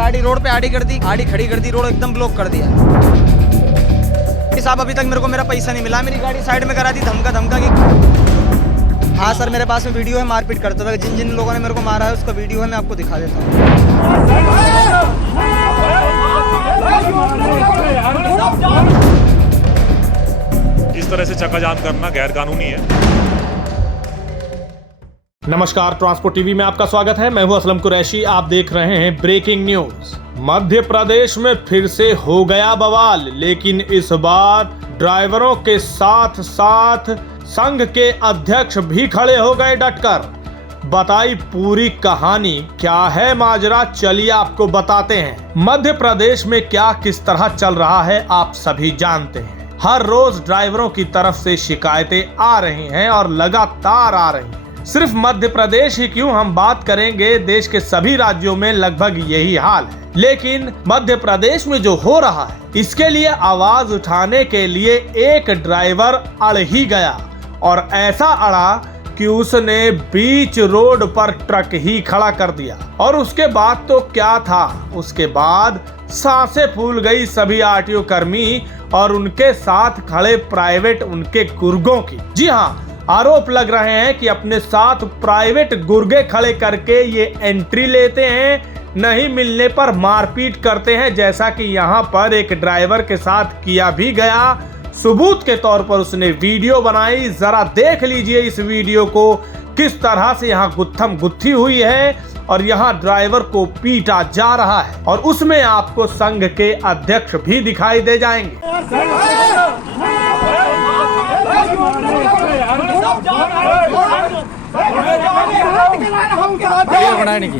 गाड़ी रोड पे आड़ी कर दी, आड़ी खड़ी कर दी, रोड एकदम ब्लॉक कर दिया। साहब अभी तक मेरे को मेरा पैसा नहीं मिला, मेरी गाड़ी साइड में करा दी धमका धमका की। हाँ सर, मेरे पास में वीडियो है मारपीट करते हुए, जिन जिन लोगों ने मेरे को मारा है उसका वीडियो है, मैं आपको दिखा देता हूँ। इस तरह से चक्का जाम करना गैर कानूनी है। नमस्कार, ट्रांसपोर्ट टीवी में आपका स्वागत है। मैं हूं असलम कुरैशी। आप देख रहे हैं ब्रेकिंग न्यूज। मध्य प्रदेश में फिर से हो गया बवाल, लेकिन इस बार ड्राइवरों के साथ साथ संघ के अध्यक्ष भी खड़े हो गए डटकर। बताई पूरी कहानी, क्या है माजरा, चलिए आपको बताते हैं। मध्य प्रदेश में क्या किस तरह चल रहा है आप सभी जानते हैं। हर रोज ड्राइवरों की तरफ से शिकायतें आ रही हैं और लगातार आ रही हैं। सिर्फ मध्य प्रदेश ही क्यों, हम बात करेंगे देश के सभी राज्यों में लगभग यही हाल है। लेकिन मध्य प्रदेश में जो हो रहा है, इसके लिए आवाज उठाने के लिए एक ड्राइवर अड़ ही गया, और ऐसा अड़ा कि उसने बीच रोड पर ट्रक ही खड़ा कर दिया। और उसके बाद तो क्या था, उसके बाद सांसें फूल गई सभी आरटीओ कर्मी और उनके साथ खड़े प्राइवेट उनके गुर्गों की। जी हाँ, आरोप लग रहे हैं कि अपने साथ प्राइवेट गुर्गे खड़े करके ये एंट्री लेते हैं, नहीं मिलने पर मारपीट करते हैं, जैसा कि यहाँ पर एक ड्राइवर के साथ किया भी गया। सबूत के तौर पर उसने वीडियो बनाई, जरा देख लीजिए इस वीडियो को, किस तरह से यहाँ गुत्थम गुत्थी हुई है और यहाँ ड्राइवर को पीटा जा रहा है। और उसमें आपको संघ के अध्यक्ष भी दिखाई दे जाएंगे। बनाने की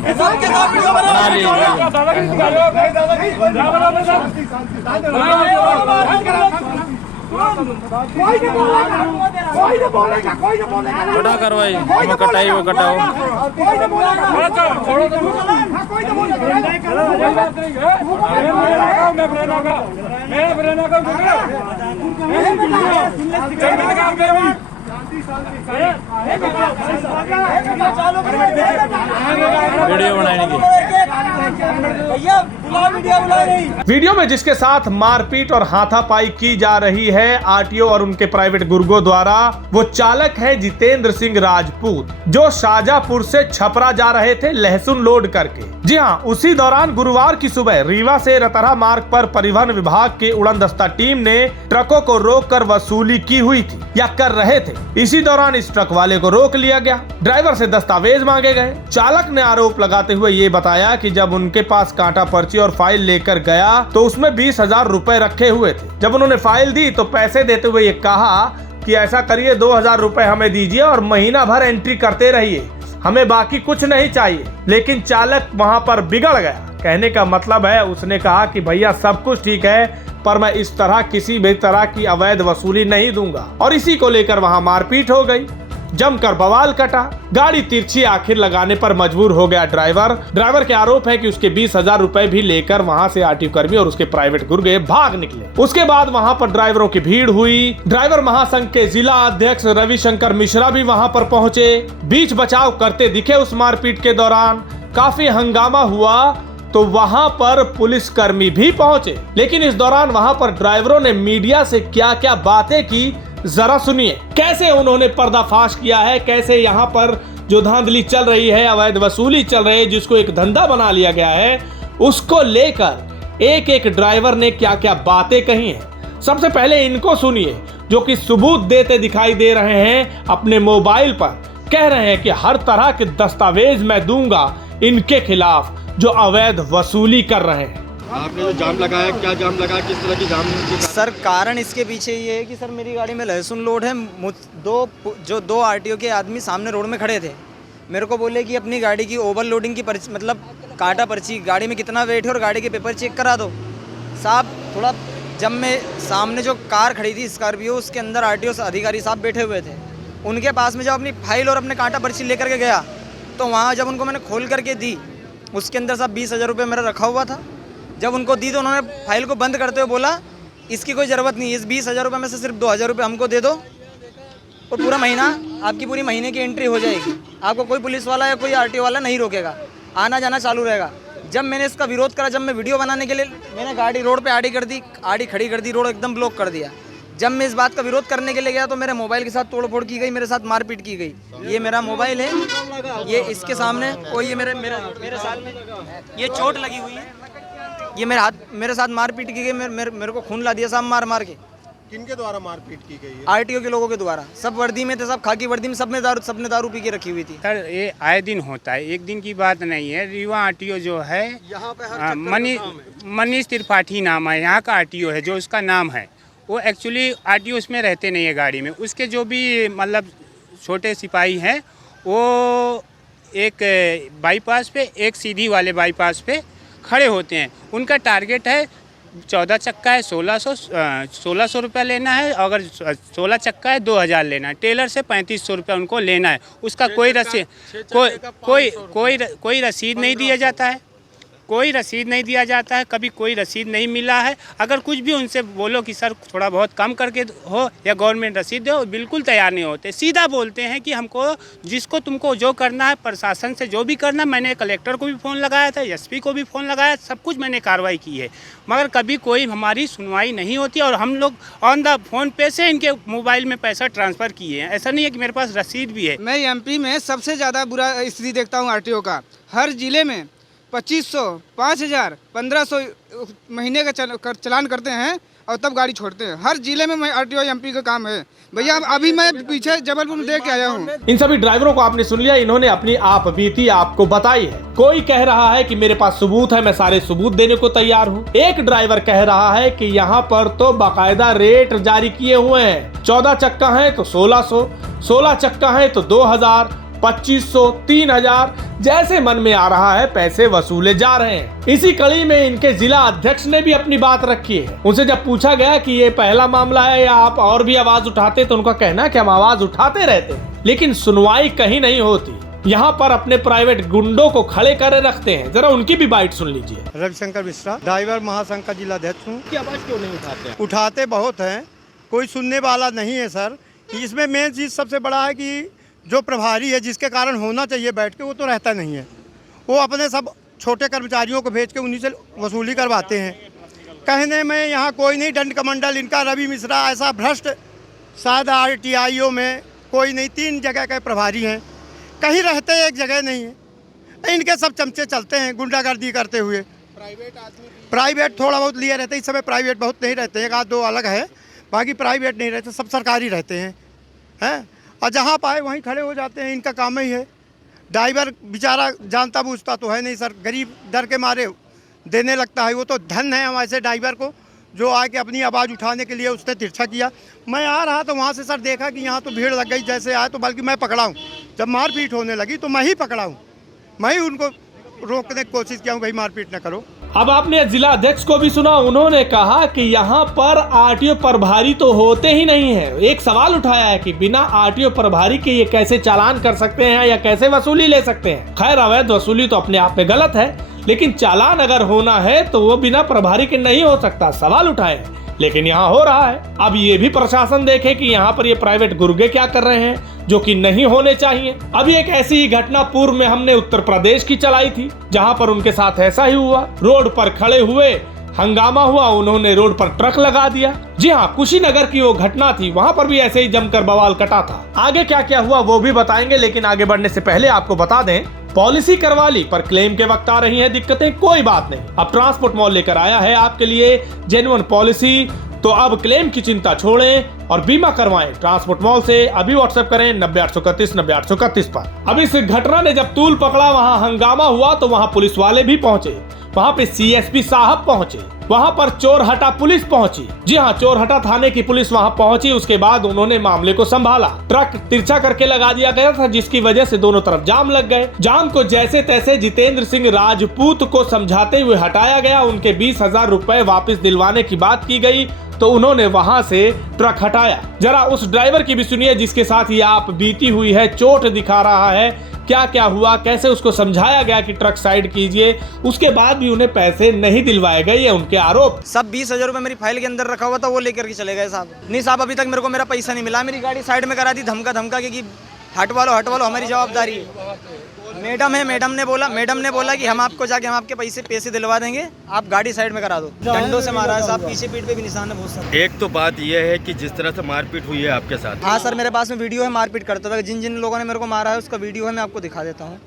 कटा करवाई, कटाई वो कटाओ। वीडियो बनाने की वीडियो में जिसके साथ मारपीट और हाथापाई की जा रही है आरटीओ और उनके प्राइवेट गुर्गों द्वारा, वो चालक है जितेंद्र सिंह राजपूत, जो शाहजहांपुर से छपरा जा रहे थे लहसुन लोड करके। जी हाँ, उसी दौरान गुरुवार की सुबह रीवा से रतरा मार्ग पर परिवहन विभाग की उड़नदस्ता टीम ने ट्रकों को रोककर वसूली की हुई थी या कर रहे थे। इसी दौरान इस ट्रक वाले को रोक लिया गया, ड्राइवर से दस्तावेज मांगे गए। चालक ने आरोप लगाते हुए ये बताया कि जब उनके पास कांटा पर्ची और फाइल लेकर गया तो उसमें 20,000 रुपए रखे हुए थे। जब उन्होंने फाइल दी तो पैसे देते हुए ये कहा कि ऐसा करिए 2,000 रुपए हमें दीजिए और महीना भर एंट्री करते रहिए, हमें बाकी कुछ नहीं चाहिए। लेकिन चालक वहां पर बिगड़ गया। कहने का मतलब है, उसने कहा कि भैया सब कुछ ठीक है, पर मैं इस तरह किसी भी तरह की अवैध वसूली नहीं दूंगा। और इसी को लेकर वहां मारपीट हो गई, जमकर बवाल कटा। गाड़ी तिरछी आखिर लगाने पर मजबूर हो गया ड्राइवर के आरोप है कि उसके 20,000 रुपए भी लेकर वहां से आरटीओ कर्मी और उसके प्राइवेट गुर्गे भाग निकले। उसके बाद वहां पर ड्राइवरों की भीड़ हुई। ड्राइवर महासंघ के जिला अध्यक्ष रविशंकर मिश्रा भी वहां पर पहुंचे, बीच बचाव करते दिखे। उस मारपीट के दौरान काफी हंगामा हुआ तो वहां पर पुलिस कर्मी भी पहुंचे। लेकिन इस दौरान वहां पर ड्राइवरों ने मीडिया से क्या क्या बातें की, जरा सुनिए। कैसे उन्होंने पर्दाफाश किया है, कैसे यहाँ पर जो धांधली चल रही है, अवैध वसूली चल रही है, जिसको एक धंधा बना लिया गया है, उसको लेकर एक एक ड्राइवर ने क्या क्या बातें कही हैं। सबसे पहले इनको सुनिए, जो कि सबूत देते दिखाई दे रहे हैं अपने मोबाइल पर। कह रहे हैं कि हर तरह के दस्तावेज मैं दूंगा इनके खिलाफ जो अवैध वसूली कर रहे हैं। आपने जो जाम लगाया, क्या जाम लगाया, किस तरह की जाम? सर कारण इसके पीछे ये है कि सर मेरी गाड़ी में लहसुन लोड है। दो आरटीओ के आदमी सामने रोड में खड़े थे, मेरे को बोले कि अपनी गाड़ी की ओवरलोडिंग की पर्ची, मतलब कांटा पर्ची, गाड़ी में कितना वेट है और गाड़ी के पेपर चेक करा दो। साहब थोड़ा, जब मैं सामने जो कार खड़ी थी स्कॉर्पियो, उसके अंदर आरटीओ अधिकारी साहब बैठे हुए थे, उनके पास में जब अपनी फाइल और अपने कांटा पर्ची लेकर के गया तो वहाँ जब उनको मैंने खोल करके दी, उसके अंदर साहब 20,000 रुपये मेरा रखा हुआ था। जब उनको दी तो उन्होंने फाइल को बंद करते हुए बोला इसकी कोई ज़रूरत नहीं, इस 20,000 रुपये में से सिर्फ 2,000 रुपये हमको दे दो और पूरा महीना, आपकी पूरी महीने की एंट्री हो जाएगी। आपको कोई पुलिस वाला या कोई आरटीओ वाला नहीं रोकेगा, आना जाना चालू रहेगा। जब मैंने इसका विरोध करा, जब मैं वीडियो बनाने के लिए मैंने गाड़ी रोड पे आड़ी खड़ी कर दी, रोड एकदम ब्लॉक कर दिया। जब मैं इस बात का विरोध करने के लिए गया तो मेरे मोबाइल के साथ तोड़फोड़ की गई, मेरे साथ मारपीट की गई। ये मेरा मोबाइल है, ये इसके सामने, और ये मेरे साथ में ये चोट लगी हुई है। ये मेरे साथ मारपीट की गई, मेरे को खून ला दिया साहब मार के। किनके द्वारा मारपीट की गई है? आरटीओ के लोगों के द्वारा। सब वर्दी में थे, सब खाकी वर्दी में, सबने दारू पी के रखी हुई थी। सर ये आए दिन होता है, एक दिन की बात नहीं है। रीवा आरटीओ जो है यहाँ पे मनीष त्रिपाठी नाम है यहाँ का आरटीओ है, जो उसका नाम है। वो एक्चुअली आरटीओ उसमें रहते नहीं है गाड़ी में। उसके जो भी मतलब छोटे सिपाही हैं वो एक बाईपास पे, एक सीधी वाले बाईपास पे खड़े होते हैं। उनका टारगेट है 14 चक्का है 1600 रुपया लेना है, अगर 16 चक्का है 2000 लेना है। टेलर से 3500 रुपया उनको लेना है। उसका कोई रसीद नहीं दिया जाता है, कोई रसीद नहीं दिया जाता है, कभी कोई रसीद नहीं मिला है। अगर कुछ भी उनसे बोलो कि सर थोड़ा बहुत कम करके हो या गवर्नमेंट रसीद दो, बिल्कुल तैयार नहीं होते। सीधा बोलते हैं कि हमको जिसको तुमको जो करना है, प्रशासन से जो भी करना। मैंने कलेक्टर को भी फ़ोन लगाया था, एसपी को भी फ़ोन लगाया, सब कुछ मैंने कार्रवाई की है, मगर कभी कोई हमारी सुनवाई नहीं होती। और हम लोग ऑन द फोन पे से इनके मोबाइल में पैसा ट्रांसफ़र किए हैं। ऐसा नहीं है कि मेरे पास रसीद भी है। मैं एमपी में सबसे ज़्यादा बुरा स्थिति देखता हूँ आरटीओ का। हर ज़िले में 2500, 5000, 1500 महीने का चलान करते हैं और तब गाड़ी छोड़ते हैं। हर जिले में आरटीओ एमपी का काम है भैया। अभी मैं पीछे जबलपुर में देख के आया हूँ। इन सभी ड्राइवरों को आपने सुन लिया, इन्होंने अपनी आप बीती आपको बताई है। कोई कह रहा है कि मेरे पास सबूत है, मैं सारे सबूत देने को तैयार हूँ। एक ड्राइवर कह रहा है कि यहाँ पर तो बाकायदा रेट जारी किए हुए हैं। 14 चक्का है तो 1600, 16 चक्का है तो 2000, 2500, 3000, जैसे मन में आ रहा है पैसे वसूले जा रहे हैं। इसी कड़ी में इनके जिला अध्यक्ष ने भी अपनी बात रखी है। उनसे जब पूछा गया कि ये पहला मामला है या आप और भी आवाज उठाते, तो उनका कहना है कि हम आवाज उठाते रहते हैं, लेकिन सुनवाई कहीं नहीं होती। यहाँ पर अपने प्राइवेट गुंडों को खड़े करे रखते हैं। जरा उनकी भी बाइट सुन लीजिए। रविशंकर मिश्रा, ड्राइवर महासंघ का जिला अध्यक्ष हूँ। की आवाज क्यों नहीं उठाते? उठाते बहुत हैं, कोई सुनने वाला नहीं है सर। इसमें मेन चीज़ सबसे बड़ा है कि जो प्रभारी है, जिसके कारण होना चाहिए बैठ के, वो तो रहता नहीं है। वो अपने सब छोटे कर्मचारियों को भेज के उन्हीं से वसूली करवाते हैं। कहने में यहाँ कोई नहीं, दंड कमंडल इनका रवि मिश्रा ऐसा भ्रष्ट, शायद आरटीआईओ में कोई नहीं, 3 जगह के प्रभारी हैं, कहीं रहते एक जगह नहीं है। इनके सब चमचे चलते हैं गुंडागर्दी करते हुए। प्राइवेट थोड़ा बहुत लिए रहते हैं, इस समय प्राइवेट बहुत नहीं रहते हैं, 1-2 अलग है, बाकी प्राइवेट नहीं रहते, सब सरकारी रहते हैं। और जहाँ पाए वहीं खड़े हो जाते हैं, इनका काम ही है। ड्राइवर बेचारा जानता बूझता तो है नहीं सर, गरीब डर के मारे देने लगता है। वो तो धन है हम ऐसे ड्राइवर को जो आके अपनी आवाज़ उठाने के लिए उसने तिरछा किया। मैं आ रहा तो वहाँ से सर देखा कि यहाँ तो भीड़ लग गई, जैसे आए तो बल्कि मैं पकड़ा हूँ। जब मारपीट होने लगी तो मैं ही पकड़ा हूँ, मैं ही उनको रोकने की कोशिश किया हूँ, भाई मारपीट न करो। अब आपने जिला अध्यक्ष को भी सुना, उन्होंने कहा कि यहाँ पर आरटीओ प्रभारी तो होते ही नहीं है। एक सवाल उठाया है कि बिना आरटीओ प्रभारी के ये कैसे चालान कर सकते हैं या कैसे वसूली ले सकते हैं। खैर, अवैध वसूली तो अपने आप में गलत है, लेकिन चालान अगर होना है तो वो बिना प्रभारी के नहीं हो सकता। सवाल उठाए, लेकिन यहाँ हो रहा है। अब ये भी प्रशासन देखे कि यहाँ पर ये प्राइवेट गुर्गे क्या कर रहे हैं, जो कि नहीं होने चाहिए। अभी एक ऐसी ही घटना पूर्व में हमने उत्तर प्रदेश की चलाई थी, जहाँ पर उनके साथ ऐसा ही हुआ। रोड पर खड़े हुए, हंगामा हुआ, उन्होंने रोड पर ट्रक लगा दिया। जी हाँ, कुशीनगर की वो घटना थी, वहाँ पर भी ऐसे ही जमकर बवाल कटा था। आगे क्या क्या हुआ वो भी बताएंगे, लेकिन आगे बढ़ने से पहले आपको बता दें, पॉलिसी करवा ली पर क्लेम के वक्त आ रही हैं दिक्कतें, कोई बात नहीं। अब ट्रांसपोर्ट मॉल लेकर आया है आपके लिए जेन्युइन पॉलिसी, तो अब क्लेम की चिंता छोड़ें और बीमा करवाएं ट्रांसपोर्ट मॉल से। अभी व्हाट्सएप करें 90-831 90-831 पर। अब इस घटना ने जब तूल पकड़ा, वहां हंगामा हुआ, तो वहां पुलिस वाले भी पहुंचे, वहां पे सीएसपी साहब पहुंचे, वहां पर चोरहटा पुलिस पहुंची। जी हाँ, चोरहटा थाने की पुलिस वहां पहुंची। उसके बाद उन्होंने मामले को संभाला। ट्रक तिरछा करके लगा दिया गया था, जिसकी वजह से दोनों तरफ जाम लग गए। जाम को जैसे तैसे जितेंद्र सिंह राजपूत को समझाते हुए हटाया गया। उनके 20,000 रुपए वापस दिलवाने की बात की गई, तो उन्होंने वहां से ट्रक हटाया। जरा उस ड्राइवर की भी सुनिए जिसके साथ ये आप बीती हुई है, चोट दिखा रहा है, क्या क्या हुआ, कैसे उसको समझाया गया कि ट्रक साइड कीजिए, उसके बाद भी उन्हें पैसे नहीं दिलवाए गए, ये उनके आरोप। सब 20,000 रुपये मेरी फाइल के अंदर रखा हुआ था, वो लेकर के चले गए साहब। नहीं साहब, अभी तक मेरे को मेरा पैसा नहीं मिला। मेरी गाड़ी साइड में करा दी धमका धमका के कि हटवा लो हमारी जवाबदारी है। मैडम ने बोला कि हम आपके पैसे दिलवा देंगे, आप गाड़ी साइड में करा दो। डंडों से मारा है साहब, पीछे पीठ पे भी निशान है बहुत सारे। एक तो बात यह है कि जिस तरह से मारपीट हुई है आपके साथ। हाँ सर, मेरे पास में वीडियो है मारपीट करते हुए। जिन लोगों ने मेरे को मारा है उसका वीडियो है, मैं आपको दिखा देता हूँ।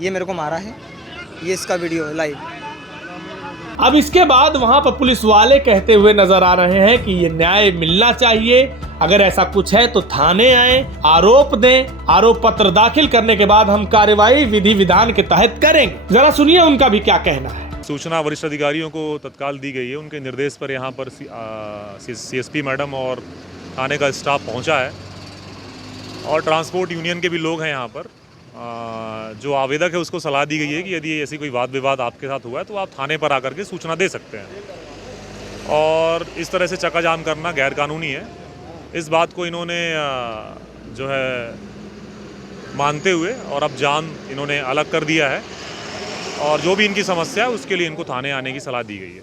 ये मेरे को मारा है, ये इसका वीडियो है लाइव। अब इसके बाद वहां पर पुलिस वाले कहते हुए नजर आ रहे हैं कि ये न्याय मिलना चाहिए, अगर ऐसा कुछ है तो थाने आए, आरोप दें, आरोप पत्र दाखिल करने के बाद हम कार्रवाई विधि विधान के तहत करेंगे। जरा सुनिए उनका भी क्या कहना है। सूचना वरिष्ठ अधिकारियों को तत्काल दी गई है। उनके निर्देश पर यहाँ पर CSP मैडम और थाने का स्टाफ पहुँचा है और ट्रांसपोर्ट यूनियन के भी लोग हैं यहाँ पर। जो आवेदक है उसको सलाह दी गई है कि यदि ऐसी कोई वाद विवाद आपके साथ हुआ है तो आप थाने पर आकर के सूचना दे सकते हैं। और इस तरह से चक्का जाम करना गैर कानूनी है। इस बात को इन्होंने जो है मानते हुए और अब जाम इन्होंने अलग कर दिया है और जो भी इनकी समस्या है उसके लिए इनको थाने आने की सलाह दी गई है।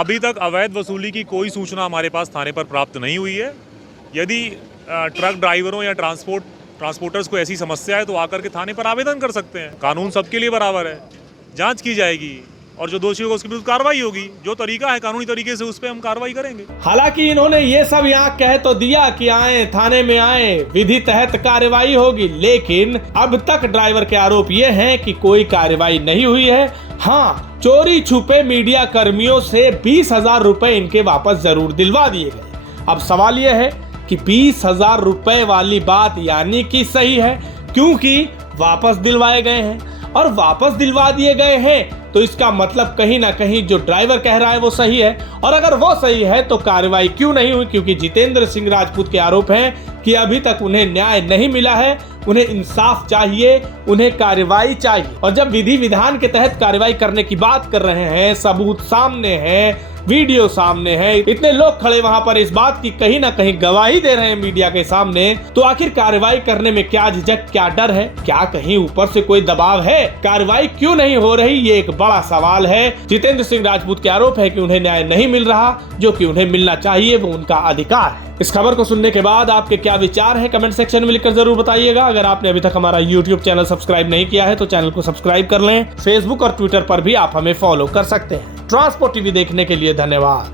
अभी तक अवैध वसूली की कोई सूचना हमारे पास थाने पर प्राप्त नहीं हुई है। यदि ट्रक ड्राइवरों या ट्रांसपोर्टर्स को ऐसी समस्या है तो आकर के थाने पर आवेदन कर सकते हैं। कानून सबके लिए बराबर है, जांच की जाएगी और जो दोषी होगा उसके विरुद्ध कार्रवाई होगी। जो तरीका है कानूनी तरीके से उस पर हम कार्रवाई करेंगे। हालांकि इन्होंने ये सब यहाँ कह तो दिया कि आए थाने में आए, विधि तहत कार्रवाई होगी, लेकिन अब तक ड्राइवर के आरोप ये हैं कि कोई कार्रवाई नहीं हुई है। हाँ, चोरी छुपे मीडिया कर्मियों से 20,000 रुपए इनके वापस जरूर दिलवा दिए गए। अब सवाल यह है कि 20,000 रुपए वाली बात यानी कि सही है, क्योंकि वापस दिलवाए गए हैं और वापस दिलवा दिए गए हैं तो इसका मतलब कहीं ना कहीं जो ड्राइवर कह रहा है वो सही है। और अगर वो सही है तो कार्रवाई क्यों नहीं हुई? क्योंकि जितेंद्र सिंह राजपूत के आरोप हैं कि अभी तक उन्हें न्याय नहीं मिला है, उन्हें इंसाफ चाहिए, उन्हें कार्रवाई चाहिए। और जब विधि विधान के तहत कार्रवाई करने की बात कर रहे हैं, सबूत सामने है, वीडियो सामने है, इतने लोग खड़े वहां पर इस बात की कहीं ना कहीं गवाही दे रहे हैं मीडिया के सामने, तो आखिर कार्रवाई करने में क्या झिझक, क्या डर है? क्या कहीं ऊपर से कोई दबाव है? कार्रवाई क्यों नहीं हो रही, ये एक बड़ा सवाल है। जितेंद्र सिंह राजपूत के आरोप है कि उन्हें न्याय नहीं मिल रहा, जो कि उन्हें मिलना चाहिए, वो उनका अधिकार है। इस खबर को सुनने के बाद आपके क्या विचार है, कमेंट सेक्शन में लिखकर जरूर बताइएगा। अगर आपने अभी तक हमारा YouTube चैनल सब्सक्राइब नहीं किया है तो चैनल को सब्सक्राइब कर लें। फेसबुक और ट्विटर पर भी आप हमें फॉलो कर सकते हैं। ट्रांसपोर्ट टीवी देखने के लिए धन्यवाद।